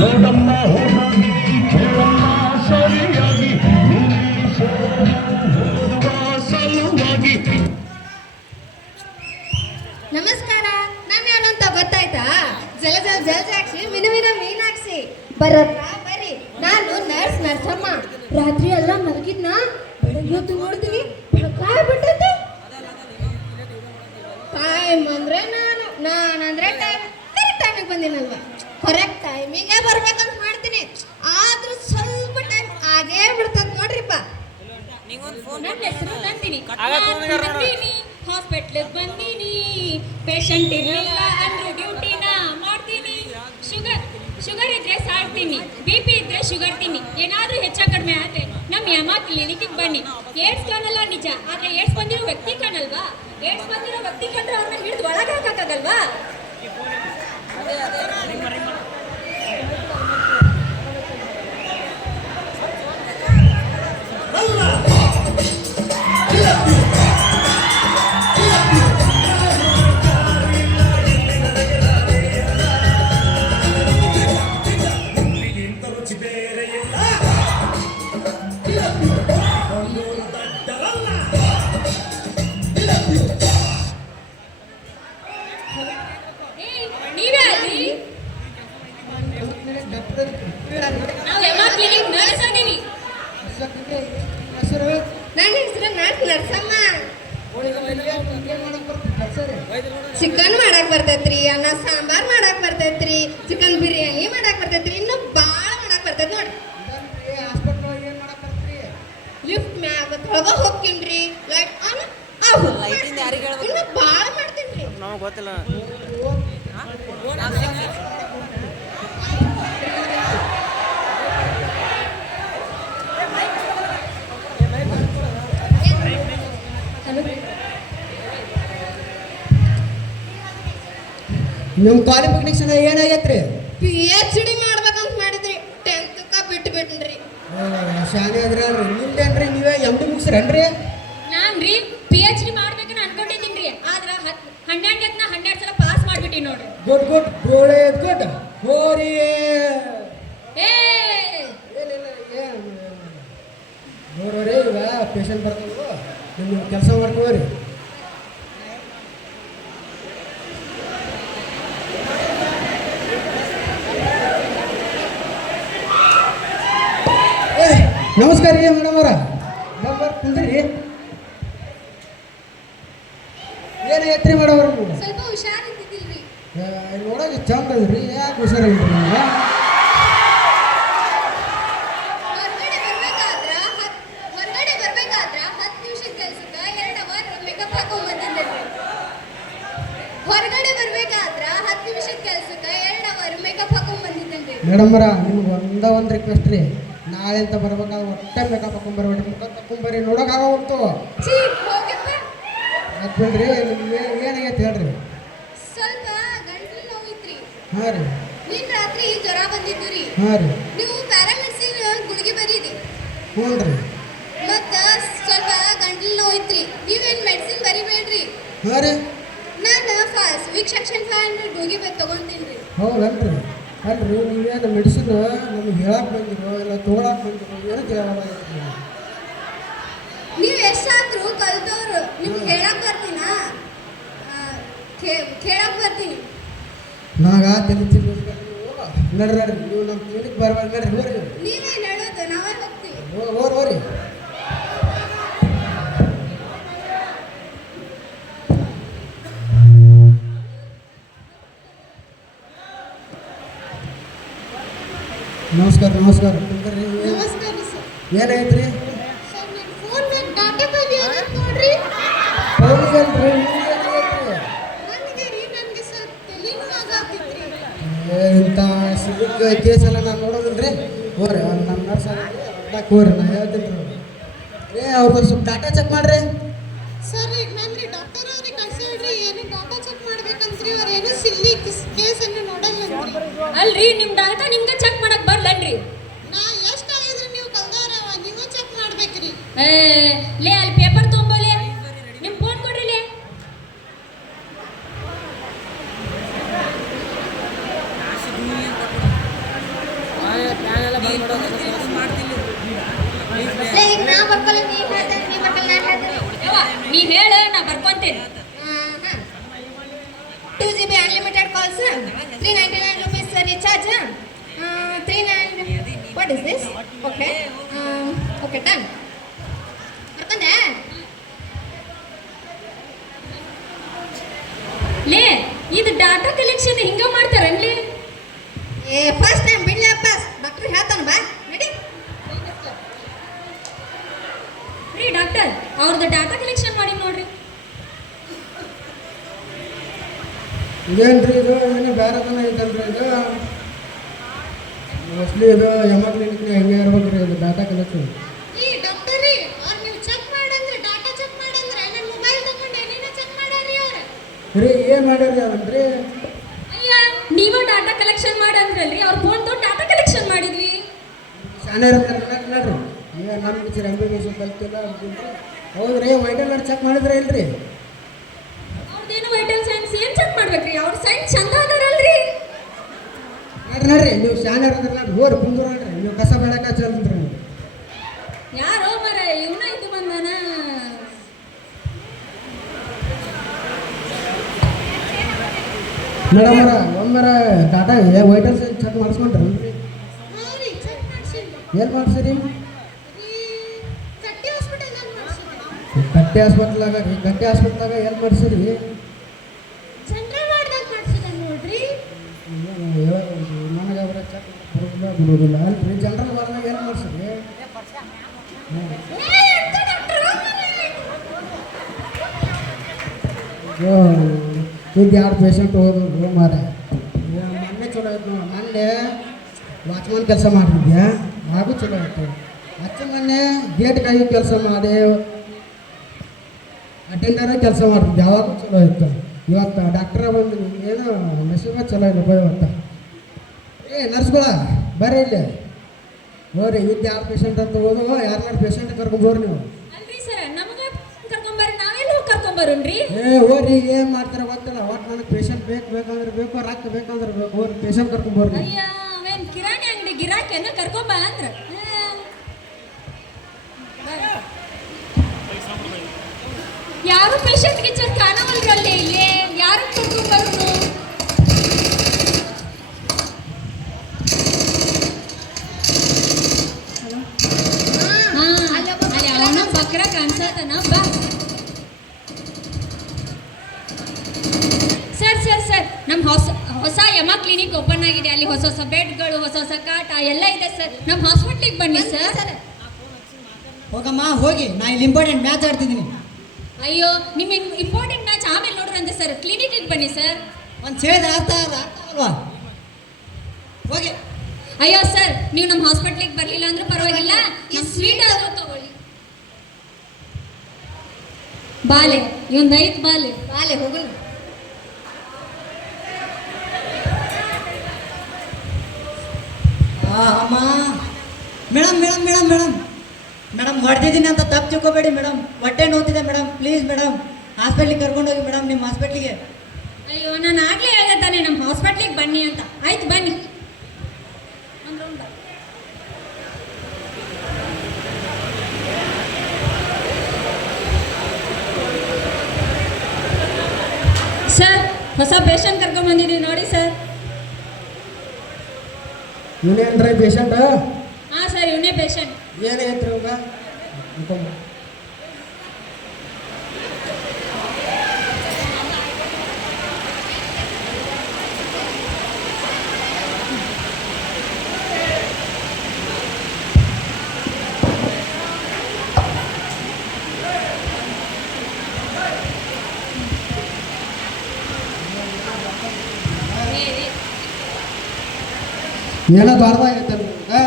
ನೋಡಮ್ಮ ಹೋಗಿ ಕೇಳಮ್ಮ ಸರಿಯಾಗಿ. ಸಲುವಾಗಿ ನಮಸ್ಕಾರ, ನಾನು ಯಾರು ಅಂತ ಗೊತ್ತಾಯ್ತಾ? ಜಲ ಜಲ ಜಲಜಾಕ್ಷಿ ಮಿನುವಿನ ಮಿನು ಮೀನಾಕ್ಷಿ. ಬರತ್ತಾ? ಬರಿ. ನಾನು ನರ್ಸ್ ನರ್ಸಮ್ಮ. ರಾತ್ರಿ ಎಲ್ಲ ಮಲಗಿದ್ನ? ಬೆಳಗ್ಗೆ ನೋಡಿದ್ವಿ ಬೆಳಕಾಯ ಬಿಟ್ಟೈತೆ ಟೈಮ್ ಅಂದ್ರೆ ನಾನು ನಾನಂದ್ರೆ ಟೈಮ್ ಕರೆಕ್ಟ್ ಟೈಮಿಗೆ ಬಂದಿನಲ್ವಾ? ಕರೆಕ್ಟ್ ಟೈಮಿಗೆ ಬರ್ಬೇಕಂತ ಮಾಡ್ತೀನಿ. ಆದ್ರೂ ಸ್ವಲ್ಪ ಟೈಮ್ ಆಗೇ ಬಿಡ್ತದ ನೋಡ್ರಿಪ್ಪ ನನ್ನ ಹೆಸರು ನಂದಿನಿ. ಬಂದೀನಿ ಹಾಸ್ಪಿಟ್ಲಿಗೆ ಬಂದೀನಿ. ಪೇಷಂಟ್ ಇರಲಿಲ್ಲ ಅಂದ್ರೆ ಡ್ಯೂಟಿನ ಮಾಡ್ತೀನಿ. ಶುಗರ್ ಶುಗರ್ ಇದ್ರೆ ಸಾಡ್ತೀನಿ ಬಿ ಪಿ ಇದ್ರೆ ಶುಗರ್ ತಿನ್ನಿ. ಏನಾದ್ರೂ ಹೆಚ್ಚ ಕಡಿಮೆ ಆದ್ರೆ ನಮ್ಮ ಯಮ ಕ್ಲಿನಿಕ್ಗೆ ಬನ್ನಿ. ಏಡ್ಸ್ ಕಾಣಲ್ಲ ನಿಜ ಆದ್ರೆ ಏಡ್ಸ್ ಬಂದಿರೋ ವ್ಯಕ್ತಿ ಕಾಣಲ್ವಾ? ಏಡ್ಸ್ ಬಂದಿರೋ ವ್ಯಕ್ತಿ ಕಂಡ್ರೆ ಅವ್ರನ್ನ ಹಿಡಿದು ಒಳಗೆ ಹಾಕಕ್ಕಾಗಲ್ವಾ Yeah. ನಿಮ್ಮ ಕ್ವಾಲಿಫಿಕೇಶನ್ ಏನಾಗೈತ್ರಿ? ಪಿ ಎಚ್ ಡಿ ಮಾಡ್ಬೇಕಂತ ಮಾಡಿದ್ರಿ. ಟೆಂತ್ ಬಿಟ್ಟು ಬಿಟ್ನ್ರಿ ಶಾಲೆ ಅದ್ರ ನಿಮ್ದೇನ್ರಿ? ನೀವೇ ಎಂ ಡಿ ಮುಗಿಸ್ರೇನ್ರಿ ನಾನ್ ರೀ ಪಿ ಎಚ್ ಡಿ ಮಾಡ್ಬೇಕನ್ನ ಅನ್ಕೊಂಡಿದ್ದೀನಿ ರೀ ಆದ್ರ ಹತ್ ಹನ್ನೆರಡು ಎತ್ನ ಹನ್ನೆರಡು ಸಲ ಪಾಸ್ ಮಾಡ್ಬಿಟ್ಟಿ ನೋಡ್ರಿ ಗುಡ್ ಗುಡ್ ಗೋಳೆ ಗುಡ್ ಹೋರಿ ಏ ನೋಡ್ರಿ ಈಗ ಪೇಷಂಟ್ ಬರ್ತಾವು ನಿಮ್ಮ ಕೆಲಸ ಮಾಡ್ಕೋರಿ ಏ ನಮಸ್ಕಾರ ರೀ ಮೇಡಮ್ ಅವರ ಕುಂದ್ರಿ ಏನಾಗೈತ್ರಿ ಮೇಡಮ್ ಅವ್ರ ಸ್ವಲ್ಪ ಹುಷಾರಿದ್ದಿಲ್ರಿ ನೋಡೋಕೆ ಚಂದ ಅದ್ರಿ ಯಾಕೆ ಹುಷಾರಾಗಿದ್ರಿ ನಿಮ್ಗೆ ಹೊರಗಡೆ ಬರ್ಬೇಕಾದ್ರ ಹತ್ತು ನಿಮಿಷದ ಕೆಲ್ಸಕ್ಕ ಎರಡು ಅವರ್ ಮೇಕಪ್ ಹಾಕೊಂಡ್ ಬಂದಿದ್ದೆ ಹೊರಗಡೆ ಬರ್ಬೇಕಾದ್ರ ಹತ್ತು ನಿಮಿಷದ ಕೆಲ್ಸಕ್ಕ ಎರಡು ಅವರ್ ನಿಮ್ಗೆ ಒಂದ ಒಂದು ರಿಕ್ವೆಸ್ಟ್ ರೀ. ನಾಳೆ ಅಂತ ಬರ್ಬೇಕಾದ್ರೆ ಒಟ್ಟೆ ಮೇಕಪ್ ಹಾಕೊಂಡ್ಬರ್ಬೇಡಿ ಮುಖ ತಕೊಂಬರಿ ನೋಡೋಕೆ ಚೀ ಹೋಗಪ್ಪ ಅದು ಬಿಡ್ರಿ ನಿಮ್ಗೆ ಏನಾಗೈತೆ ಹೇಳ್ರಿ. ಸ್ವಲ್ಪ ಗಂಟ್ಲು ನೋವಿತ್ರಿ. ಹಾಂ ರೀ. ನಿನ್ ರಾತ್ರಿ ಜ್ವರ ಬಂದಿದ್ದು ರೀ. ಹಾಂ ರೀ. ನೀವು ಪ್ಯಾರಾಮೆಡಿಸಿನ್ ಗುಳಿಗೆ ಬರೀರಿ. ಹ್ಞೂ ರೀ. ಮತ್ತು ಸ್ವಲ್ಪ ಗಂಟ್ಲು ನೋವಿತ್ರಿ. ನೀವೇನು ಮೆಡಿಸಿನ್ ಬರಿಬೇಡ್ರಿ. ಹಾಂ ರೀ. ನಾನು fast week section five hundred ಗುಳಿಗೆ ಬರ್ ತಗೊಂತೀನಿ ಹೌದನ್ರಿ ಅಲ್ರಿ ನೀವೇನು ಮೆಡಿಸಿನ್ ನಮ್ಗೆ ಹೇಳಕ್ಕೆ ಬಂದಿರೋ ಇಲ್ಲ ತೊಗೊಳಕ್ಕೆ ಬಂದಿರೋ ಏನು ಕೇಳೋದಾಗೈತೆ ನೀವು ಎಷ್ಟಾದ್ರೂ ಕಲ್ತವ್ರು ನಿಮ್ಗೆ ಹೇಳಕ್ ಬರ್ತೀನ? ಕೇಳಕ್ ಬರ್ತೀನಿ. ನಾಗ ತಲೆ ನೀವು. ನಡ್ರಿ ನಡ್ರಿ ನೀವು ನಮ್ಮ ಕ್ಲಿನಿಕ್ ಬರ್ಬಾರ್ದು ನಡ್ರಿ ಹೋರಿ. ನೀವೇನ್ ಹೇಳೋದು ನಾವೇ ಹೋಗ್ತೀವಿ. ಹೋರಿ ಹೋರಿ. ತಲೆ ನಮಸ್ಕಾರ. ಏ, ಇಂಥ ಸಿವಿಕ್ ಕೇಸ್ ಎಲ್ಲ ನಾನು ನೋಡೋದಿಲ್ರಿ? ಹೋರಿ ಒಂದು ನಮ್ಮ ನರ್ಸ್ ಹೋರಿ ನಾ ಹೇಳ್ತೀನಿ ರೀ ಏ ಅವ್ರದ್ದು ಸ್ವಲ್ಪ ಡಾಟಾ ಚೆಕ್ ಮಾಡ್ರಿ. ಸರ್ ಈಗ ಡಾಕ್ಟರ್ ಅವ್ರಿಗೆ ಡಾಟಾ ಚೆಕ್ ಮಾಡ್ಬೇಕಂತ್ರಿ ಅವ್ರು ಏನು ಸಿಲ್ಲಿ ಕೇಸನ್ನು ಅಲ್ರಿ ನಿಮ್ ಡಾಟಾ ನಿಮ್ಗೆ ಚೆಕ್ ಮಾಡಕ್ ಬರ್ಲನ್ರಿ ನಾ ಎಷ್ಟು ಆಗಿದ್ರೆ ನೀವು ಕಲ್ದಾರವ ನೀವು ಚೆಕ್ ಮಾಡ್ಬೇಕ್ರಿ ನೋಡ್ರಿ. ಏ ನಮ್ಮ teacher M B B S ಕಲ್ತಿಲ್ಲ ಅಂತಿದ್ರು ರೀ ವೈಟಲ್ ಕಾರ್ಡ್ ಚೆಕ್ ಮಾಡಿದ್ರೆ ಇಲ್ರಿ? ಅವ್ರದ್ದೇನು ವೈಟಲ್ ಸೈನ್ಸ್ ಏನು ಚೆಕ್ ಮಾಡ್ಬೇಕ್ರಿ? ಅವ್ರ ಸೈನ್ಸ್ ಚಂದ ಅದಾರಲ್ರಿ. ನೋಡ್ರಿ ನೋಡ್ರಿ ನೀವು ಶಾನೆ ಇರ್ತಾರೆ ನಾನು ಹೋರಿ ಕುಂದ್ರು ನೋಡ್ರಿ ನೀವು ಕಸ ಬೆಳಕ ಚಲ್ರಿ ಯಾರೋ ಮರ ಇವನ ಇದು ಬಂದಾನ. ಮೇಡಮ್ ಒಮ್ಮರ ಏ ವೈಟಲ್ ಚೆಕ್ ಮಾಡಿಸ್ಕೊಂಡ್ರಿ ಹಾಂ ರೀ ಚೆಕ್ ಮಾಡ್ಸಿಲ್ಲ ಏನು ಮಾಡ್ಸಿರಿ? ಗಟ್ಟಿ ಹಾಸ್ಪಿಟ್ಲಾಗ ಗಟ್ಟಿ ಹಾಸ್ಪಿಟ್ಲಾಗ ಏನು ಮಾಡ್ಸಿರಿ? ನನಗೆ ಅವರ ಚೆಕ್ ಬಿಡೋದಿಲ್ಲ ಅಲ್ರಿ ಜನರಲ್ ವಾರ್ಡ್ನಾಗ ಏನು ಮಾಡ್ಸಿರಿ? ಇದು ಎರಡು ಪೇಷಂಟ್ ಹೋದ್ರು ಮಾರೆ ಮೊನ್ನೆ ಚಲೋ ಆಯ್ತು ನೋಡಿ. ಮೊನ್ನೆ ವಾಚ್ಮನ್ ಕೆಲಸ ಮಾಡ್ತಿದ್ದೆ ಹಾಗೂ ಚಲೋ ಆಯ್ತು ಅಚ್ಚ ಮೊನ್ನೆ ಗೇಟ್ ಕಾಯಿ ಕೆಲಸ ಮಾಡಿ ಅಟೆಂಡರ ಕೆಲಸ ಮಾಡ್ತಿದ್ದೆ. ಯಾವಾಗ ಚಲೋ ಇತ್ತು. ಇವತ್ತು ಡಾಕ್ಟ್ರ ಬಂದು ಏನೋ ಮೆಸೇಜ್ ಚಲೋ ಇಲ್ಲ ಬೈ ಇವತ್ತು. ಏ ನರ್ಸ್ಗಳ ಬರ್ರಿ ಇಲ್ಲಿ. ಹೋರಿ ಇದು ಯಾರು ಪೇಷಂಟ್ ಅಂತ ಹೋದು ಯಾರ್ಯಾರು ಪೇಷಂಟ್ ಕರ್ಕೊಂಬೋರಿ ನೀವು. ಕರ್ಕೊಂಬರೋಣ್ರಿ ಏ ಹೋರಿ ಏನು ಮಾಡ್ತಾರೆ ಗೊತ್ತಿಲ್ಲ. ಒಟ್ಟು ನನಗೆ ಪೇಷಂಟ್ ಬೇಕು ಬೇಕಂದ್ರೆ ಬೇಕು ರೊಕ್ಕ ಬೇಕಂದ್ರೆ ಬೇಕು. ಹೋರಿ ಪೇಷಂಟ್ ಕರ್ಕೊಂಬೋರಿ ಅಯ್ಯ ಗಿರಾಕಿಯನ್ನ ಕರ್ಕೊಂಬ ಅಂದ್ರ. ಯಾರು ಪೇಷಂಟ್ ಗಿಚ್ಚರ್ ಕಾಣವಲ್ರಿ ಅಲ್ಲಿ ಇಲ್ಲಿ ಯಾರು ಅವನ ಬಕ್ರ ಕಾಣ್ಸತನ ಬಾ. ಸರ್ ಸರ್ ಸರ್ ನಮ್ಮ ಹೊಸ ಹೊಸ ಯಮ ಕ್ಲಿನಿಕ್ ಓಪನ್ ಆಗಿದೆ. ಅಲ್ಲಿ ಹೊಸ ಹೊಸ ಬೆಡ್ಗಳು ಹೊಸ ಹೊಸ ಕಾಟ ಎಲ್ಲ ಇದೆ ಸರ್. ನಮ್ಮ ಹಾಸ್ಪಿಟ್ಲಿಗೆ ಬನ್ನಿ ಸರ್. ಹೋಗಮ್ಮ ಹೋಗಿ. ನಾ ಇಲ್ಲಿ ಇಂಪಾರ್ಟೆಂಟ್ ಮ್ಯಾಚ್ ಆಡ್ತಿದ್ದೀನಿ. ಅಯ್ಯೋ ನಿಮ್ಮ ಇಂಪಾರ್ಟೆಂಟ್ ಮ್ಯಾಚ್ ಆಮೇಲೆ ನೋಡ್ರಂತೆ ಸರ್ ಕ್ಲಿನಿಕಿಗೆ ಬನ್ನಿ ಸರ್. ಒಂದು ಹೇಳಿದ್ರೆ ಅರ್ಥ ಅಲ್ವಾ ಹೋಗಿ. ಅಯ್ಯೋ ಸರ್ ನೀವು ನಮ್ಮ ಹಾಸ್ಪಿಟ್ಲಿಗೆ ಬರಲಿಲ್ಲ ಅಂದ್ರೆ ಪರವಾಗಿಲ್ಲ. ಈ ಸ್ವೀಟ್ ಆದ್ರೂ ತಗೊಳ್ಳಿ. ಬಾಲೆ ಇವೊಂದು ಐದು ಬಾಲೆ. ಬಾಲೆ ಹೋಗಲ್ಲ. ಅಮ್ಮ. Madam madam madam madam. Madam, ಹೊಡೆದಿದ್ದೀನಿ ಅಂತ ತಪ್ಪು ತಿಳ್ಕೊಬೇಡಿ, ಮೇಡಮ್. ಹೊಟ್ಟೆ ನೋತಿದೆ ಮೇಡಮ್. Please, madam. ಹಾಸ್ಪಿಟ್ಲಿಗೆ ಕರ್ಕೊಂಡೋಗಿ ಮೇಡಮ್, ನಿಮ್ಮ ಹಾಸ್ಪಿಟ್ಲಿಗೆ. ಅಯ್ಯೋ, ನಾನು ಆಗಲೇ ಹೇಳ್ತಾನೆ ನಮ್ಮ ಹಾಸ್ಪಿಟ್ಲಿಗೆ ಬನ್ನಿ ಅಂತ. ಆಯ್ತು, ಬನ್ನಿ. ಸರ್, ಹೊಸ ಪೇಷಂಟ್ ಕರ್ಕೊಂಡ್ ಬಂದಿದ್ದೀವಿ ನೋಡಿ, ಸರ್. ಇವನೇನ್ರಿ ಪೇಷಂಟ್ ಹಾ ಸರ್ ಇವನೇ ಪೇಷಂಟ್ ಏನೈತ್ರಿ ಇವಾಗ? ಏನೋ ದೊಡ್ಡದಾಗೈತೆ ನಿಮ್ಗೆ.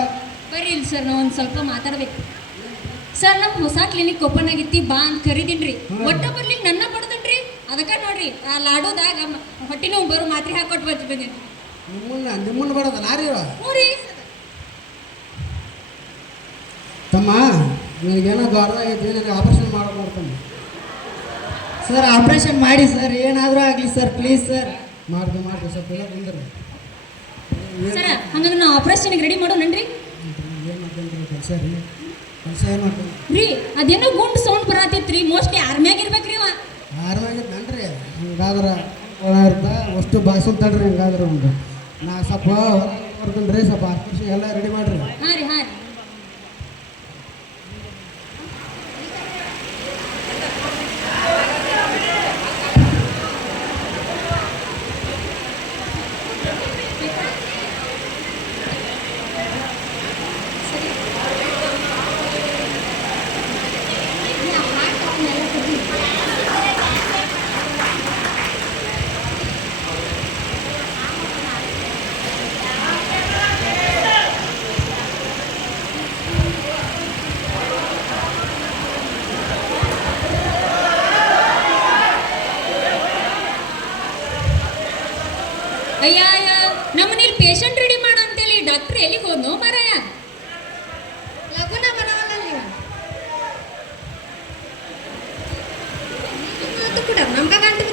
ಬರ್ರಿ ಇಲ್ಲಿ ಸರ್ ನಾವು ಒಂದು ಸ್ವಲ್ಪ ಮಾತಾಡ್ಬೇಕು. ಸರ್ ನಮ್ಮ ಹೊಸ ಕ್ಲಿನಿಕ್ ಓಪನ್ ಆಗಿತ್ತಿ ಬಾ ಅಂತ ಕರಿದಿನ್ರಿ. ಒಟ್ಟ ಬರ್ಲಿಕ್ಕೆ ನನ್ನ ಬಡ್ದನ್ರಿ ಅದಕ್ಕೆ ನೋಡ್ರಿ ಆ ಲಾಡೋದಾಗ ಹೊಟ್ಟೆ ನೋವು ಬರೋ ಮಾತ್ರೆ ಹಾಕೊಟ್ಟು ಬಂದು ಬಂದೀನಿ. ನಿಮ್ಮನ್ನ ನಿಮ್ಮನ್ನ ಬರೋದ ನಾರಿ ಹ್ಞೂ ರೀ. ತಮ್ಮ ನಿನಗೇನೋ ದೊಡ್ಡದಾಗೈತಿ ನನಗೆ ಆಪರೇಷನ್ ನೋಡ್ತಾನೆ ಸರ್ ಆಪರೇಷನ್ ಮಾಡಿ ಸರ್ ಏನಾದರೂ ಆಗಲಿ ಸರ್ ಪ್ಲೀಸ್ ಸರ್. ಮಾಡ್ದು ಮಾಡ್ದು ಸರ್ ಬಂದ್ರೆ. ಸರ ಹಂಗಂದ್ರೆ ಆಪರೇಷನ್ ಆಪರೇಷನ್ಗೆ ರೆಡಿ ಮಾಡೋಣನ್ರಿ ರೀ ಅದೇನೋ ಗುಂಡ್ ಸೌಂಡ್ ಬರತೈತ್ರಿ ಮೋಸ್ಟ್ಲಿ ಆರ್ಮ್ಯಾಗ ಇರ್ಬೇಕ್ರಿ ಅವ. ಆರಾಮಾಗಿದ್ದು ನನ್ರಿ ಹಂಗಾದ್ರೆ ಅಷ್ಟು ಭಾಷಣ ತಡ್ರಿ ಹಂಗಾದ್ರೆ ಒಂದು. ನಾ ಸ್ವಲ್ಪ ಹೊರಗೆ ರೀ ಸ್ವಲ್ಪ ಎಲ್ಲ ರೆಡಿ ಮಾಡ್ರಿ. ಹಾಂ ರೀ ಹಾಂ ರೀ ಪೇಷಂಟ್ ರೆಡಿ ಮಾಡು ಅಂತೇಳಿ ಡಾಕ್ಟರ್ ಎಲ್ಲಿಗೆ ಹೋದ್ನೋ ಮಾರಾಯ. ಲಗುನ ಬರವಲ್ಲ ಕೂಡ, ನಮ್ಗ ಗಂಟು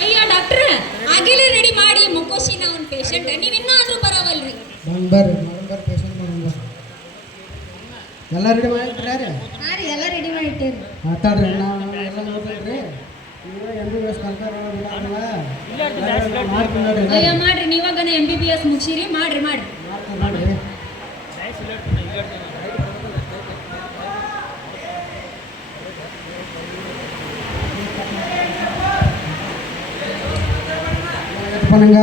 ಅಯ್ಯ ಡಾಕ್ಟ್ರ ಆಗಿಲೇ ರೆಡಿ ಮಾಡಿ ಮುಕೋಶಿನ ಅವ್ನ ಪೇಷಂಟ್ ನೀವಿನ್ನೂ ಆದ್ರೂ ಬರವಲ್ರಿ ಬರ್ರಿ ಎಲ್ಲ ರೆಡಿ ಮಾಡಿಟ್ರಿ ರೀ ಹಾ ರೀ ಎಲ್ಲ ರೆಡಿ ಮಾಡಿ ಇಟ್ಟೇರಿ ಮಾತಾಡ್ರಿ ನಾವು ಎಲ್ಲ ನೋಡ್ರಿ ಅಯ್ಯ ಮಾಡ್ರಿ ನೀವಾಗನ ಎಂ ಬಿ ಬಿ ಎಸ್ ಮುಗಿಸಿರಿ ಮಾಡ್ರಿ ಮಾಡ್ರಿ ನೋಡ್ರಿ ನಂಗ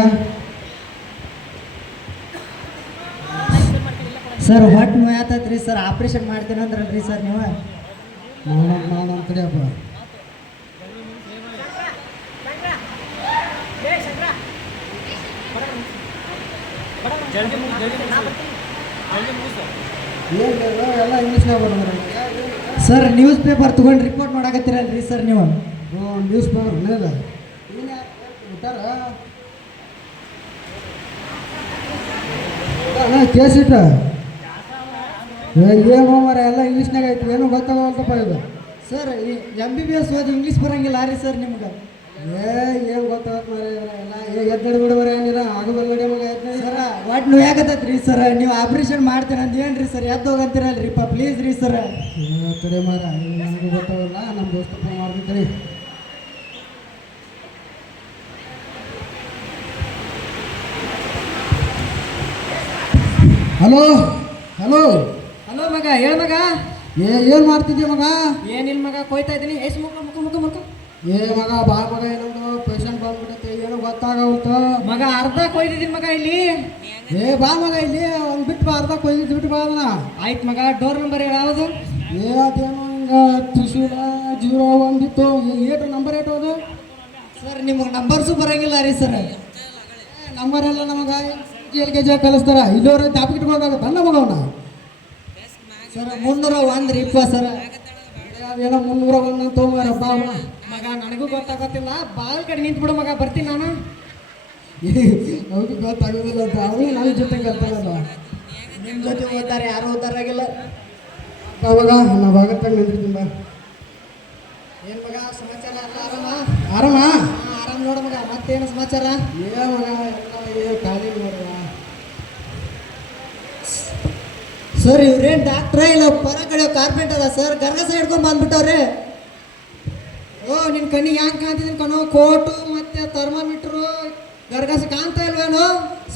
ಸರ್ ಹೊಟ್ಟೆ ನೋಯಾತೈತ್ರಿ ಸರ್ ಆಪ್ರೇಷನ್ ಮಾಡ್ತೀನಿ ಅಂದ್ರಲ್ರಿ ಸರ್ ನೀವು? ಮಾಡೋಣ ಮಾಡೋಣ ತಡಿಯಪ್ಪ ಏನು ಎಲ್ಲ ಇಂಗ್ಲೀಷ್ನಾಗ ಬರೋದ್ರಿ ಸರ್ ನ್ಯೂಸ್ ಪೇಪರ್ ತೊಗೊಂಡು ರಿಪೋರ್ಟ್ ಮಾಡಾಕತ್ತೀರಲ್ರಿ ಸರ್ ನೀವು? ನ್ಯೂಸ್ ಪೇಪರ್ ಇಲ್ಲ ಕೇಸ್ ಇಟ್ಟ ಏನು ಮರ ಎಲ್ಲ ಇಂಗ್ಲೀಷ್ನಾಗ ಐತಿ ಏನೂ ಗೊತ್ತಾಗವಲ್ತಪ್ಪ ಇದು. Sir M B B S ಓದಿ ಇಂಗ್ಲೀಷ್ ಬರಂಗಿಲ್ಲ ರೀ ಸರ್ ನಿಮ್ಗೆ. ಏ ಏನು ಗೊತ್ತಾಗತ್ ಮರ ಎಲ್ಲ. ಏ ಎದ್ದಡಿ ಬಿಡಬರ ಏನಿಲ್ಲ. ಆಗೋದಲ್ಲ ನೋಡಿ ಮಗ ಎದ್ದ ಸರ ಒಟ್ಟು ನೋಯಾಕತ್ತೈತ್ರಿ ಸರ್ ನೀವು ಆಪ್ರೇಷನ್ ಮಾಡ್ತೀರಿ ಅಂತ ಏನು ರೀ ಸರ್ ಎದ್ದು ಹೋಗಂತೀರಲ್ರಿ ಪಾ ಪ್ಲೀಸ್ ರೀ ಸರ್ ತಡೆ ಮಾರ ನನಗೂ ಗೊತ್ತಾಗಲ್ಲ. ನಮ್ಮ ದೋಸ್ತ ಫೋನ್ ಮಾಡ್ತೀರಿ ಹಲೋ ಹಲೋ ಹಲೋ ಮಗ ಹೇಳ ಮಗ. ಏ ಏನು ಮಾಡ್ತಿದ್ಯ ಮಗ? ಏನಿಲ್ಲ ಮಗ ಕೊಯ್ತಾ ಇದ್ದೀನಿ. ಏಸ್ ಮುಖ ಮುಖ ಮುಖ ಮುಖ ಏ ಮಗ ಬಾ ಮಗ ಏನಂದು ಪೇಷಂಟ್ ಬಂದ್ಬಿಟ್ಟೈತೆ. ಏನೋ ಗೊತ್ತಾಗವಲ್ತು. ಮಗ ಅರ್ಧ ಕೊಯ್ದಿದ್ದೀನಿ ಮಗ ಇಲ್ಲಿ. ಏ ಬಾ ಮಗ ಇಲ್ಲಿ. ಒಂದು ಬಿಟ್ಟು ಬಾ ಅರ್ಧ ಕೊಯ್ದಿದ್ದು ಬಿಟ್ಟು ಬಾ ಅದನ್ನ. ಆಯ್ತು ಮಗ ಡೋರ್ ನಂಬರ್ ಯಾವುದು? ಏ ಅದೇನೋ ಹಿಂಗೆ ತ್ರಿಶೂಲ ಜೀರೋ ಒಂದಿತ್ತು. ಏಟು ನಂಬರ್ ಏಟು ಅದು? ಸರ್ ನಿಮಗೆ ನಂಬರ್ಸು ಬರಂಗಿಲ್ಲ ರೀ ಸರ್. ನಂಬರ್ ಎಲ್ಲ ನಮಗೆ ಎಲ್ ಕೆ ಜಿ ಕಲಿಸ್ತಾರ ಇಲ್ಲೋರ ಟಾಪಿಕ್ ಇಟ್ಕೊಳಕಾಗ ಬಂದ ಮಗ ಅವನ. ಸರ್ ಮುನ್ನೂರ ಒಂದು ರೀ ಇಪ್ಪ ಸರ್. ಅದೇನೋ ಮುನ್ನೂರ ಒಂದು ತೊಗೊಂಬಾರ ಬಾ ಅವನ ಮಗ ನನಗೂ ಗೊತ್ತಾಗತ್ತಿಲ್ಲ. ಬಾಲ್ ಕಡೆ ನಿಂತ್ಬಿಡು ಮಗ ಬರ್ತೀನಿ ನಾನು. ಅವ್ರಿಗೆ ಗೊತ್ತಾಗೋದಿಲ್ಲ ಅಂತ. ಅವನು ನನ್ನ ಜೊತೆ ಗೊತ್ತಾಗಲ್ಲ. ನಿಮ್ಮ ಜೊತೆ ಓದ್ತಾರೆ ಯಾರು ಓದಾರಾಗಿಲ್ಲ ಅವಾಗ ನಾ ಭಾಗತ್ತಾಗ ನಿಂತಿರ್ತೀನಿ ಬಾ. ಏನ್ ಮಗ ಸಮಾಚಾರ? ಆರಾಮ? ಆರಾಮ. ಹಾ, ನೋಡು ಮಗ ಮತ್ತೇನು ಸಮಾಚಾರ? ಏ ಮಗ ಖಾಲಿ ನೋಡುವ ಸರ್ ಇವ್ರೇನ್ ಡಾಕ್ಟ್ರ ಇಲ್ಲ ಪರ ಕಡೆ ಕಾರ್ಪೆಂಟ್ ಅದ ಸರ್ ಗರ್ಗಸ ಹಿಡ್ಕೊಂಡ್ ಬಂದ್ಬಿಟ್ಟವ್ರೆ. ಓ ನಿನ್ನ ಕಣ್ಣಿಗೆ ಯಾಕೆ ಕಾಣ್ತಿದ್ದೀನಿ ಕಣೋ? ಕೋಟು ಮತ್ತೆ ಥರ್ಮಾಮೀಟ್ರು. ಗರ್ಗಸ ಕಾಣ್ತಾ ಇಲ್ವೇನೋ?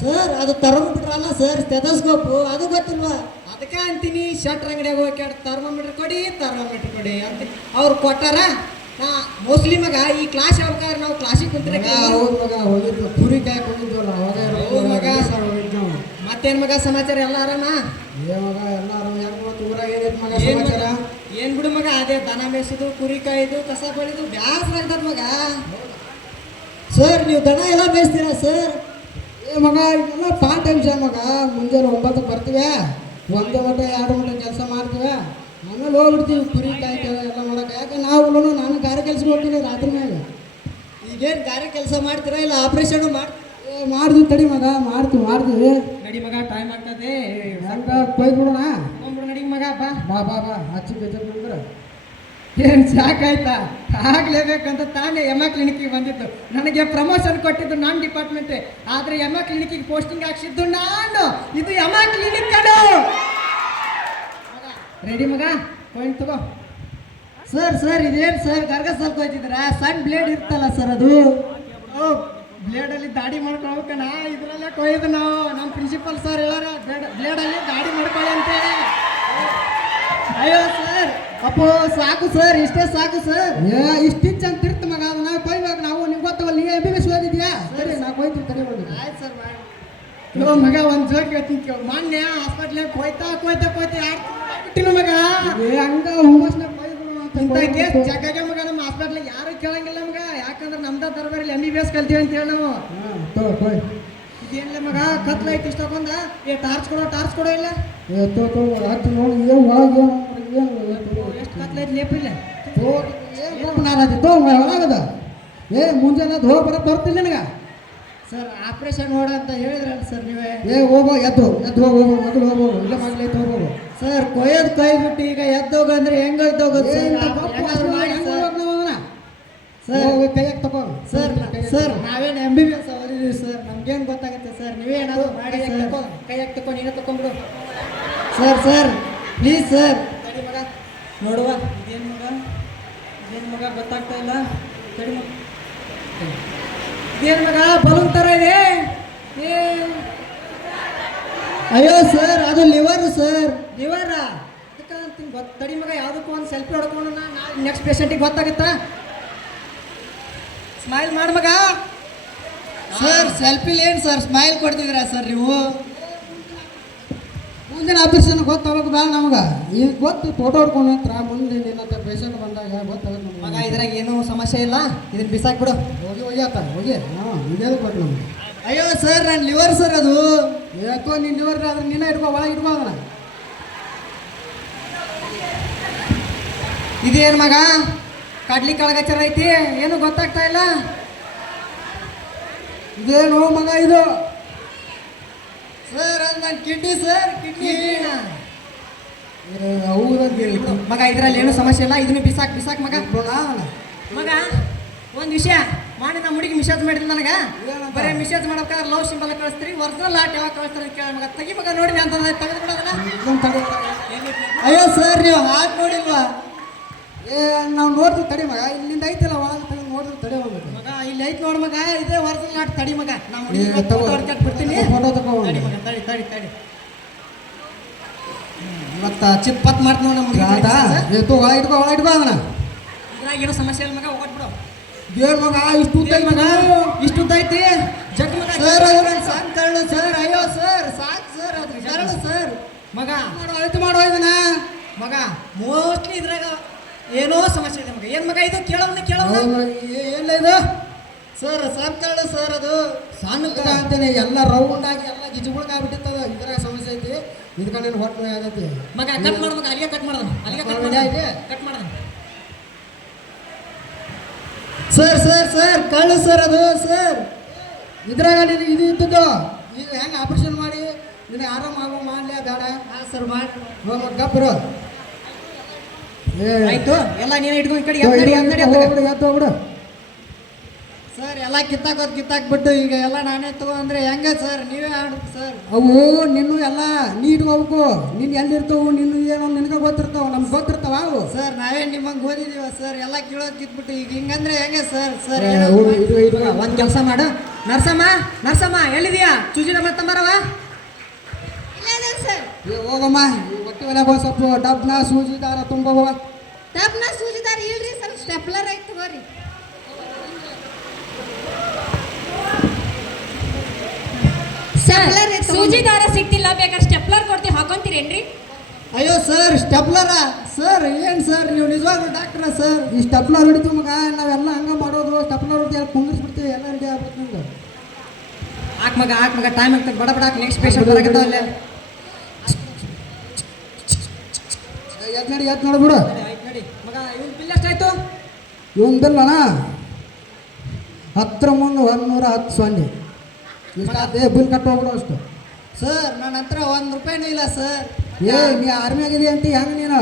ಸರ್ ಅದು ತರಬಿಟ್ರಲ್ಲ ಸರ್ ಸ್ಟೆಥೋಸ್ಕೋಪು ಅದು ಗೊತ್ತಿಲ್ವಾ? ಅದಕ್ಕೆ ಅಂತೀನಿ ಶಟ್ರ್ ಅಂಗಡಿಯಾಗ ಹೋಗಿ ಥರ್ಮಾಮೀಟ್ರ್ ಕೊಡಿ ಥರ್ಮಾಮೀಟ್ರ್ ಕೊಡಿ ಅಂತ. ಅವ್ರು ಕೊಟ್ಟಾರ. ನಾ ಮೋಸ್ಟ್ಲಿ ಮಗ ಈ ಕ್ಲಾಸ್ ಹೇಳ್ಬೇಕಾದ್ರೆ ನಾವು ಕ್ಲಾಸಿಗೆ ಕುಂತ್ರೆ ಮಗ ಹೋಗಿದ್ದು ಕುರಿ ಕಾಯಕ್ ಹೋಗಿದ್ವಲ್ಲ ಅವಾಗ ಹೌದು ಮಗ. ಸರ್ ಹೋಗಿದ್ದು ನಾವು. ಮತ್ತೇನ್ ಮಗ ಸಮಾಚಾರ? ಎಲ್ಲ ಆರಾಮ? ಏ ಮಗ ಎಲ್ಲಾರು ಹೆಂಗ್ ಮತ್ತು ಊರಾಗ ಏನೈತಿ ಮಗ ಏನ್ ಮಗ? ಸಮಾಚಾರ? ಏನ್ ಬಿಡು ಮಗ? ಅದೇ ದನ ಮೇಸಿದು ಕುರಿ ಕಾಯ್ದು ಕಸ ಬಳಿದು ಬ್ಯಾಸರ ಆಗ್ತದ ಮಗ. ಸರ್ ನೀವು ದನ ಎಲ್ಲ ಮೇಯಿಸ್ತೀರಾ ಸರ್? ಏ ಮಗ ಇದೆಲ್ಲ ಪಾರ್ಟ್ ಟೈಮ್ ಸರ್ ಮಗ. ಮುಂಜಾನೆ ಒಂಬತ್ತು ಬರ್ತೀವಿ? ಒಂದು ಗಂಟೆ ಎರಡು ಗಂಟೆ ಕೆಲಸ ಮಾಡ್ತೀವ? ಆಮೇಲೆ ಹೋಗ್ಬಿಡ್ತೀವಿ ಕುರಿ ಕಾಯ್ತೇವೆ ಎಲ್ಲ ಮಾಡಕ್ಕೆ ಯಾಕೆ ನಾವು ನಾನು ಗಾರೆ ಕೆಲಸ ಹೋಗ್ತೀನಿ ರಾತ್ರಿ ಮ್ಯಾಗ. ಈಗೇನು ಗಾರೆ ಕೆಲಸ ಮಾಡ್ತೀರಾ ಇಲ್ಲ ಆಪ್ರೇಷನ್ ಮಾಡ್ ಮಾಡ್ದು ಮಾಡ್ತೀವಿ ತಡಿ ಮಗ ಮಾಡ್ತೀವಿ ಮಾಡ್ತೀವಿ. ನಡಿ ಮಗ ಟೈಮ್ ಆಗ್ತದೆ. ಹೆಂಗ ಕೊಯ್ದ್ಬಿಡೋಣ ಹೋಗ್ಬಿಡು ನಡಿ ಮಗ ಬಾ. ಬಾ ಬಾ ಬಾ. ಹಚ್ಚಿ ಬೇಜಾರು ನಂತರ ಏನ್ ಸಾಕಾಯ್ತಾ ಆಗ್ಲೇಬೇಕಂತ ತಾನೇ ಎಮ್ಮ ಕ್ಲಿನಿಕ್ಗೆ ಬಂದಿತ್ತು ನನಗೆ ಪ್ರಮೋಷನ್ ಕೊಟ್ಟಿದ್ದು ನಾನ್ ಡಿಪಾರ್ಟ್ಮೆಂಟ್ ಆದ್ರೆ ಎಮ್ಮ ಕ್ಲಿನಿಕ್ ಪೋಸ್ಟಿಂಗ್ ಹಾಕ್ಸಿದ್ದು ನಾನು. ಇದು ಎಮ್ಮ ಕ್ಲಿನಿಕ್ ಕಡು ರೆಡಿ ಮಗ? ಪಾಯಿಂಟ್ ತಗೋ. ಸರ್ ಸರ್ ಇದೇನು ಸರ್ ಗರ್ಗ ಸರ್ ಹೋಯ್ತಿದ್ದೀರಾ? ಸಣ್ಣ ಬ್ಲೇಡ್ ಇರ್ತಲ್ಲ ಸರ್ ಅದು. ಬ್ಲೇಡಲ್ಲಿ ದಾಡಿ ಮಾಡ್ಕೊಳ್ಬೇಕಣ್ಣ ಇದರಲ್ಲೇ ಕೊಯ್ದು ನಾವು. ಪ್ರಿನ್ಸಿಪಲ್ ಸರ್ ಹೇಳಾರ ಬ್ಲೇಡಲ್ಲಿ ಗಾಡಿ ಮಾಡ್ಕೊಳ್ಳಿ ಅಂತೇಳಿ. ಅಯ್ಯೋ ಸರ್ ಅಪ್ಪೋ ಸಾಕು ಸರ್ ಇಷ್ಟೇ ಸಾಕು ಸರ್ ಇಷ್ಟಿಂಚ್ ಅಂತ ಇರ್ತ ಮಗ ಅದನ್ನ ಕೊಯ್ಬೇಕು ನಾವು ನಿಮ್ಗೆ ಗೊತ್ತವಲ್ಲ ನೀ ಎಂ ಬಿ ಬಿ ಓದಿದ್ಯಾ? ಸರಿ ನಾ ಕೊಯ್ತೀವಿ ತಲೆ ಮಾಡ್ಬೇಕು ಆಯ್ತು ಸರ್ ಮಾಡಿ. ಮಗ ಒಂದು ಜೋಕ್ ಹೇಳ್ತೀನಿ ಕೇಳಿ. ಮೊನ್ನೆ ಹಾಸ್ಪಿಟ್ಲಾಗ ಕೊಯ್ತಾ ಕೊಯ್ತಾ ಕೊಯ್ತಾ ಯಾರು ಬಿಟ್ಟಿನ ಮಗ? ಏ ಹಂಗ ಹುಮ್ಮಸ್ನ ಇಂಥ ಕೇಸ್. ಜಗ್ಗಾಗೆ ಮಗ ನಮ್ಮ ಹಾಸ್ಪಿಟ್ಲಾಗ ಯಾರು ಕೇಳಂಗಿಲ್ಲ ಮಗ. ಯಾಕಂದ್ರೆ ನಮ್ದ ತರಬೇರಿ ಎಂ ಬಿ ಬಿ ಎಸ್ ಕಲ್ತೀವಿ ಅಂತ ಹೇಳಿ ನಾವು. ಇದೇನಿಲ್ಲ ಮಗ ಕತ್ಲೈತಿ ಇಷ್ಟಕ್ಕೊಂದ ಏ ಟಾರ್ಚ್ ಕೊಡೋ ಟಾರ್ಚ್ ಕೊಡೋ ಇಲ್ಲ. ಏ ತೋ ತೋ ಹತ್ತು ನೋಡಿ ಏನು ಒಳಗೆ ಏನು ಎಷ್ಟು ಕತ್ಲೈತಿ ಲೇಪಿಲ್ಲ ಹೋಗಿ ಏನು ನಾರಾಜಿ ತೋ ಒಳಗದ ಏ ಮುಂಜಾನೆ ಹೋಗಿ ಬರೋದು ಬರ್ತಿಲ್ಲ ನಿನಗ? ಸರ್ ಆಪರೇಷನ್ ನೋಡ ಅಂತ ಹೇಳಿದ್ರಲ್ಲ ಸರ್ ನೀವೇ. ಏ ಹೋಗೋ ಎದ್ದು ಎದ್ದು ಹೋಗೋ ಮೊದಲು ಹೋಗು ಇಲ್ಲ ಮಗ್ಲೈತೆ ಹೋಗೋ ಸರ್ ಕೊಯ್ಯೋದು ಕೈ ಬಿಟ್ಟು ಈಗ ಎದ್ದೋಗಂದ್ರೆ ಹೆಂಗ್ ಎದ್ದೋಗೋದು ಸರ್? ಕೈಯಾಗ ತಗೋ. Sir sir. ನಾವೇನು ಎಂ ಬಿ ಬಿ ಎಸ್ ಓದಿದೀವಿ ಸರ್ ನಮ್ಗೇನು ಗೊತ್ತಾಗುತ್ತೆ ಸರ್? ನೀವೇ ಏನಾದ್ರು ಮಾಡಿ ಕೈ ಕೈಯಾಗ ತಕೊ ನೀನು ತಕೊಂಡ್ಬಿಡು ಸರ್ ಸರ್ ಪ್ಲೀಸ್ ಸರ್. ತಡಿ ಮಗ. ನೋಡುವ ಇದೇನು ಮಗ? ಇದೇನು ಮಗ? ಗೊತ್ತಾಗ್ತಾ ಇಲ್ಲ. ತಡಿ ಮಗ. ಇದೇನು ಮಗ? ಬಲೂನ್ ಥರ ಇದೆ. ಅಯ್ಯೋ ಸರ್ ಅದು ಲಿವರ್ ಸರ್. ಲಿವರ? ಅದಕ್ಕೆ ಅಂತೀನಿ ಗೊತ್ತ ತಡಿ ಮಗ ಯಾವುದಕ್ಕೂ ಒಂದು ಸೆಲ್ಫಿ ಹೊಡ್ಕೊಂಡು ನಾ ನೆಕ್ಸ್ಟ್ ಪೇಷಂಟಿಗೆ ಗೊತ್ತಾಗುತ್ತಾ? ಸ್ಮೈಲ್ ಮಾಡು ಮಗ. ಸರ್ ಸೆಲ್ಫಿಲಿ ಏನು ಸರ್ ಸ್ಮೈಲ್ ಕೊಡ್ತಿದ್ದೀರಾ ಸರ್ ನೀವು? ಮುಂದಿನ ಆಪರೇಷನ್ ಗೊತ್ತಾಗೋದು ಬೇಡ ನಮ್ಗೆ. ಈಗ ಗೊತ್ತು ಫೋಟೋ ಹೊಡ್ಕೊಂಡು ಹತ್ರ ಮುಂದೆ ನಿನ್ನಂತ ಪೇಷಂಟ್ ಬಂದಾಗ ಗೊತ್ತಾಗ ಮಗ ಇದ್ರಾಗ ಏನೂ ಸಮಸ್ಯೆ ಇಲ್ಲ? ಇದನ್ನ ಬಿಸಾಕ್ಬಿಡು ಹೋಗಿ ಹೋಗಿ ಆತ ಹೋಗಿ. ಹಾಂ ಇದೇ ಗೊತ್ತು ನಮ್ಗೆ. ಅಯ್ಯೋ ಸರ್ ನನ್ನ ಲಿವರ್ ಸರ್ ಅದು. ಯಾಕೋ ನಿನ್ನ ಲಿವರ್ ಆದ್ರೆ ನಿನ್ನ ಇಟ್ಕೋ ಒಳಗೆ ಇಟ್ಕೋ ಅದನ್ನ. ಇದೇನು ಮಗ? ಕಡ್ಲಿ ಕಳಗಚ್ಚರ ಐತಿ ಏನು ಗೊತ್ತಾಗ್ತಾ ಇಲ್ಲ? ಇದೇನು ಮಗ ಇದು? ಸರ್ ಕಿಟ್ಟಿ ಕಿಡ್ನಿ ಸರ್ ಕಿಡ್ನಿ. ಹೌದಂತ ಹೇಳಿ ಮಗ ಇದ್ರಲ್ಲಿ ಏನು ಸಮಸ್ಯೆ ಇಲ್ಲ. ಇದನ್ನು ಬಿಸಾಕ್ ಬಿಸಾಕ್ ಮಗ. ಮಗ ಒಂದು ವಿಷಯ. ಮಾಡಿ ನಮ್ಮ ಹುಡುಗಿ ಮಿಸೇಜ್ ಮಾಡಿಲ್ಲ ನನಗೆ? ಬರೀ ಮಿಸೇಜ್ ಮಾಡ್ಬೇಕಾದ್ರೆ ಲವ್ ಸಿಂಬಲ್ ಕಳಿಸ್ತೀರಿ ಒರಿಜಿನಲ್ ಲಾಟ್ ಯಾವಾಗ ಕಳಿಸ್ತಾರೆ ಕೇಳಿ ಮಗ. ತೆಗಿ ಮಗ ನೋಡಿ ಅಂತ ತೆಗೆದು ಬಿಡೋದಲ್ಲ ಅಯ್ಯೋ ಸರ್ ನೀವು ಹಾಕಿ ನೋಡಿಲ್ವಾ? ಏ ನಾವು ನೋಡ್ತೀವಿ ತಡಿ ಮಗ. ಇಲ್ಲಿಂದ ಐತಿಲ್ಲ ಒಳಗೆ ತಡೆ ಹೋಗ್ಬೇಕು ಮಗ. ಇಲ್ಲಿ ಐತ್ ನೋಡ್ ಮಗ ಇದೇ ಆಟ್ ತಡಿ ಮಗ. ಹುಡುಗಿ ತಗೋ. ಬಿಡ್ತೀನಿ. ಫೋಟೋ ತಗೋ ಒಂದು. ತಡಿ ಮಗ ತಡಿ ತಡಿ ತಡಿ. ಇವತ್ತ ಚಿಪ್ ಪತ್ ಮಾಡ್ತೀನಿ ನೋಡು ಆಯ್ತಾ? ತೋ ಒಳಗೆ ಇಟ್ಕೋ ಒಳಗೆ ಇಟ್ಕೋ ಅದನ್ನ ಇದ್ರಾಗ ಏನೋ ಸಮಸ್ಯೆ ಇಲ್ಲ ಮಗ ಹೋಗ್ಬಿಡು ದೇವ್ರ ಮಗ ಇಷ್ಟು ಉದ್ದ ಮಗ. ಇಷ್ಟು ಉದ್ದ ಜಗ್ ಮಗ ಸರ್ ನನ್ನ ಸರ್. ಅಯ್ಯೋ ಸರ್ ಸಾಕು ಸರ್. ಅದ್ರ ಸರ್. ಮಗ. ಮಾಡು ಅಳಿತು ಮಾಡೋ ಇದನ್ನ ಮಗ ಮೋಸ್ಟ್ಲಿ ಇದ್ರಾಗ ಏನೋ ಸಮಸ್ಯೆ ಇದೆ ಮಗ ಏನ್ ಮಗ ಇದು? ಕೇಳೋಣ ಕೇಳೋಣ ಏನಿಲ್ಲ ಇದು? ಸರ್ ಸಣ್ಣ ಕರಳು ಸರ್ ಅದು. ಸಣ್ಣ ಅಂತನೆ ಎಲ್ಲ ರೌಂಡ್ ಆಗಿ ಎಲ್ಲ ಗಿಜುಗಳಿಗೆ ಆಗ್ಬಿಟ್ಟಿರ್ತದ. ಇದ್ರ ಸಮಸ್ಯೆ ಐತಿ. ಇದಕ್ಕೆ ನೀನು ಹೊಟ್ಟೆ ನೋವು ಆಗೈತಿ. ಮಗ ಕಟ್ ಮಾಡ್ಬೇಕು ಮಗ. ಅಲ್ಲಿಗೆ ಕಟ್ ಮಾಡೋಣ ಅಲ್ಲಿಗೆ ಕಟ್? ಮಾಡೋದು. ಕಟ್ ಮಾಡೋಣ ಸರ್ ಸರ್ ಸರ್ ಕಳ್ಳು ಸರ್ ಅದು ಸರ್. ಇದ್ರಾಗ ನೀನು ಇದು ಇದ್ದದ್ದು? ಈಗ ಹೆಂಗೆ ಆಪರೇಷನ್ ಮಾಡಿ? ನಿನಗೆ ಆರಾಮ ಆಗೋ ಮಾಡ್ಲಿ ಬೇಡ? ಹಾಂ ಸರ್ ಮಾಡಿ. ಗಪ್ಪರು ಆಯ್ತು ಎಲ್ಲ ನೀನೇ ಇಟ್ಕೊಂಡು ಈ ಕಡೆ ಹೋಗ್ಬಿಡು, ಎತ್ತ್ ನಡಿ, ಎತ್ತ್ ನಡಿ, ಎತ್ತ್ ನಡಿ. ಹೋಗ್ಬಿಡು, ಎದ್ದು ಹೋಗ್ಬಿಡು. ಸರ್ ಎಲ್ಲ ಕಿತ್ತಾಕೋದು ಕಿತ್ತಾಕ್ಬಿಟ್ಟು ಈಗ ಎಲ್ಲ ನಾನೇ ತಗೋ ಹೆಂಗೆ ಹೆಂಗ ಸರ್? ನೀವೇ ಆಡ್ ಸರ್. ಅವು ನಿನ್ನೂ ಎಲ್ಲ ನೀ ಇಟ್ಕೋಬೇಕು ನಿನ್ ಎಲ್ಲಿರ್ತಾವು ನಿನ್ನ ಏನೋ ನಿನಗೆ ಗೊತ್ತಿರ್ತಾವ ನಮ್ಗೆ ಗೊತ್ತಿರ್ತಾವ ಅವು. ಸರ್ ನಾವೇ ನಿಮ್ಮಂಗೆ ಓದಿದೀವ ಸರ್. ಎಲ್ಲ ಕೇಳೋದ್ ಕಿತ್ಬಿಟ್ಟು ಈಗ ಹಿಂಗಂದ್ರೆ ಹೆಂಗೆ ಸರ್? ಸರ್. ಒಂದು ಕೆಲಸ ಮಾಡು. ನರ್ಸಮ್ಮ ನರ್ಸಮ್ಮ ಎಲ್ಲಿದೀಯಾ? ಚುಜಿನ ಬರವಾ ಸರ್. ಏ ಹೋಗಮ್ಮ. ಸೂಜಿದಾರ ಸ್ವಲ್ಪ ಡಬ್ನ ಸೂಜಿ ದಾರ ತುಂಬ ಹೋಗ ಟಬ್ನ ಸೂಜಿದಾರ ಇಲ್ರಿ ಸರ್ ಸ್ಟೆಪ್ಲರ್ ಐತ್ ತಗೋರಿ. ಸ್ಟೆಪ್ಲರ್. ಸೂಜಿ ದಾರ ಸಿಗ್ತಿಲ್ಲ ಬೇಕಾದ್ರೆ ಸ್ಟೆಪ್ಲರ್ ಕೊಡ್ತೀವಿ ಹಾಕೊಂತೀರೇನ್ರಿ? ಅಯ್ಯೋ ಸರ್ ಸ್ಟೆಪ್ಲರ? ಸರ್ ಏನು ಸರ್ ನೀವು ನಿಜವಾಗ್ಲೂ ಡಾಕ್ಟ್ರ ಸರ್? ಈ ಸ್ಟೆಪ್ಲರ್ ಹಿಡಿತು ಮಗ ನಾವೆಲ್ಲ ಹಂಗ ಮಾಡೋದು ಸ್ಟೆಪ್ಲರ್ ಹೊಡಿತು ಎಲ್ಲ ಕುಂದಿಸ್ಬಿಡ್ತೀವಿ ಎಲ್ಲ ರೆಡಿ ಆಗ್ಬಿಡ್ತು ನಿಂಗೆ ಹಾಕ್ ಮಗ ಹಾಕ್ ಮಗ ಟೈಮ್ ಆಗ್ತದೆ ಬಡ ಬಡ ನೆಕ್ಸ್ಟ್ ಪೇಷಂಟ್ ಬರಕತ್ತಾವಲ್ಲೇ. ಎದ್ ನಡಿ ಎದ್ ನೋಡ್ಬಿಡು ಇವನ್ ಬಿಲ್ ಅಣ್ಣ ಹತ್ರ ಮುಂದೆ ಒಂದೂರ ಹತ್ತು ಸೊನ್ನೆ. ಇಷ್ಟೇ ಬಿಲ್ ಕಟ್ಟೋಗ್ಬಿಡು ಅಷ್ಟು. ಸರ್ ನನ್ನ ಹತ್ರ ಒಂದು ರೂಪಾಯಿನೂ ಇಲ್ಲ ಸರ್. ಏ ನೀ ಆರ್ಮಿ ಆಗಿದೆ ಅಂತ ಹೆಂಗೆ ನೀನು?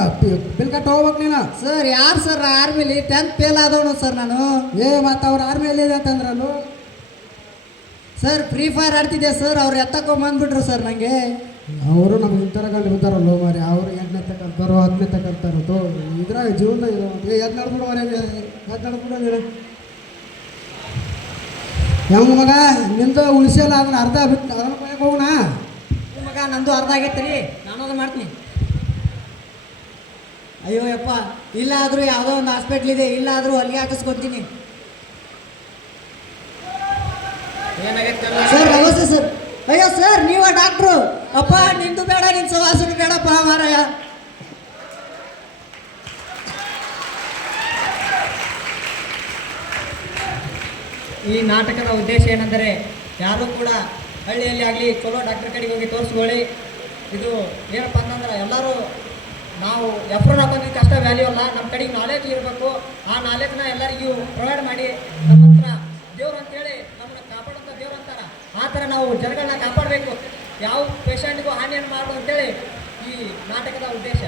ಬಿಲ್ ಕಟ್ಟು ಹೋಗ್ಬೇಕು ನೀನು. ಸರ್ ಯಾರು ಸರ್ ಆರ್ಮಿಲಿ ಟೆಂತ್ ಫೇಲ್ ಆದವನು ಸರ್ ನಾನು. ಏ ಮತ್ತು ಅವ್ರ ಆರ್ಮಿಯಲ್ಲಿ ಇದೆ ಅಂತಂದ್ರಲ್ಲು? ಸರ್ ಫ್ರೀ ಫೈರ್ ಆಡ್ತಿದ್ದೆ ಸರ್? ಅವ್ರು ಎತ್ತಕೊಂಡ್ ಬಂದ್ಬಿಟ್ರು ಸರ್ ನನಗೆ ಅವರು ನಮ್ಗೆ ಇಂಥರ ಇರ್ತಾರಲ್ಲ ಮಾರಿ ಅವರು ಎಂಟನೇ ತಗೊಂತಾರೋ ಹತ್ತನೇ ತೋ ಜೀವನ ಎದ್ ನಡ್ಬಿಡು ಮರೆ ಎದ್ ನಡ್ಬಿಡು ನೀನು. ಹೆಂಗ ಮಗ ನಿಂದು ಉಳಿಸಲ್ಲ ಅದನ್ನ ಅರ್ಧ ಬಿಟ್ಟು ಅದನ್ನ ಕೊನೆಗೆ ಹೋಗೋಣ. ಮಗ ನಂದು ಅರ್ಧ ಆಗೈತೆ ರೀ ನಾನು ಅದನ್ನ ಮಾಡ್ತೀನಿ. ಅಯ್ಯೋ ಯಪ್ಪ. ಇಲ್ಲ ಆದರೂ ಯಾವುದೋ ಒಂದು ಹಾಸ್ಪಿಟ್ಲ್ ಇದೆ ಇಲ್ಲ ಆದರೂ ಅಲ್ಲಿಗೆ ಹಾಕಿಸ್ಕೊತೀನಿ ಸರ್ ನಮಸ್ತೆ ಸರ್. ಅಯ್ಯೋ ಸರ್, ನೀವ ಡಾಕ್ಟ್ರು. ಅಪ್ಪ, ನಿಂದು ಬೇಡ, ನಿನ್ ಸವಾಸನ ಬೇಡಪ್ಪ ಮಾರಾಯ ಈ ನಾಟಕದ ಉದ್ದೇಶ ಏನೆಂದರೆ, ಯಾರು ಕೂಡ ಹಳ್ಳಿಯಲ್ಲಿ ಆಗಲಿ, ಚಲೋ ಡಾಕ್ಟರ್ ಕಡೆಗೆ ಹೋಗಿ ತೋರಿಸ್ಕೊಳ್ಳಿ. ಇದು ಏನಪ್ಪ ಅಂತಂದ್ರೆ, ಎಲ್ಲರೂ ನಾವು ಎಫ್ರೋನ್ ಹಾಕೋದಕ್ಕೆ ಅಷ್ಟೇ ವ್ಯಾಲ್ಯೂ ಅಲ್ಲ. ನಮ್ಮ ಕಡೆಗೆ ನಾಲೆಜ್ ಇರಬೇಕು. ಆ ನಾಲೆಜ್ನ ಎಲ್ಲರಿಗೂ ಪ್ರೊವೈಡ್ ಮಾಡಿ. ನಮ್ಮ ಹತ್ರ ದೇವ್ರು ಅಂತೇಳಿ ನಮ್ಮನ್ನ ಕಾಪಾಡುವಂಥ ದೇವ್ರು ಅಂತಾರ ಆ ಥರ ನಾವು ಜನಗಳನ್ನ ಕಾಪಾಡಬೇಕು. ಯಾವ ಪೇಷಂಟ್ಗೂ ಹಾನಿಯನ್ನು ಮಾಡು ಅಂತೇಳಿ ಈ ನಾಟಕದ ಉದ್ದೇಶ.